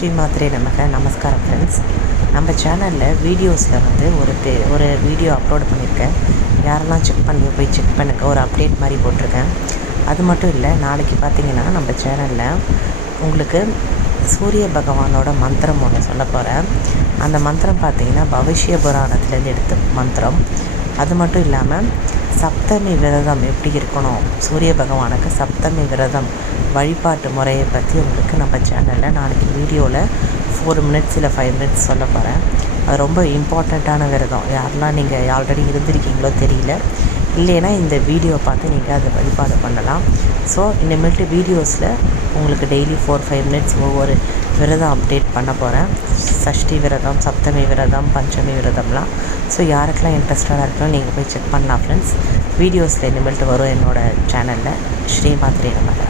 ஸ்ரீமாத்ரே நமக. நமஸ்காரம் ஃப்ரெண்ட்ஸ். நம்ம சேனலில் வீடியோஸில் ஒரு வீடியோ அப்லோட் பண்ணியிருக்கேன். யாரெல்லாம் செக் பண்ணி போய் செக் பண்ணுங்கள். ஒரு அப்டேட் மாதிரி போட்டிருக்கேன். அது மட்டும் இல்லை, நாளைக்கு பார்த்தீங்கன்னா நம்ம சேனலில் உங்களுக்கு சூரிய பகவானோட மந்திரம் ஒன்று சொல்ல போகிறேன். அந்த மந்திரம் பார்த்தீங்கன்னா பவிஷ்ய புராணத்துலேருந்து எடுத்த மந்திரம். அது மட்டும் இல்லாமல் சப்தமி விரதம் எப்படி இருக்கணும், சூரிய பகவானுக்கு சப்தமி விரதம் வழிபாட்டு முறையை பற்றி உங்களுக்கு நம்ம சேனலில் நாளைக்கு வீடியோவில் 4 மினிட்ஸ் இல்லை 5 மினிட்ஸ் சொல்ல போகிறேன். அது ரொம்ப இம்பார்ட்டண்ட்டான விரதம். யாரெல்லாம் நீங்கள் ஆல்ரெடி இருந்திருக்கீங்களோ தெரியல, இல்லைன்னா இந்த வீடியோ பார்த்து நீங்கள் அதை வழிபாடு பண்ணலாம். ஸோ இனிமேல்ட்டு வீடியோஸில் உங்களுக்கு டெய்லி 4-5 மினிட்ஸ் ஒவ்வொரு விரதம் அப்டேட் பண்ண போகிறேன். சஷ்டி விரதம், சப்தமி விரதம், பஞ்சமி விரதம்லாம். ஸோ யாருக்கெல்லாம் இன்ட்ரெஸ்டாக இருக்கணும் நீங்கள் போய் செக் பண்ணலாம் ஃப்ரெண்ட்ஸ். வீடியோஸில் இனிமேல்ட்டு வரும் என்னோடய சேனலில். ஸ்ரீமாத்ரே நமக.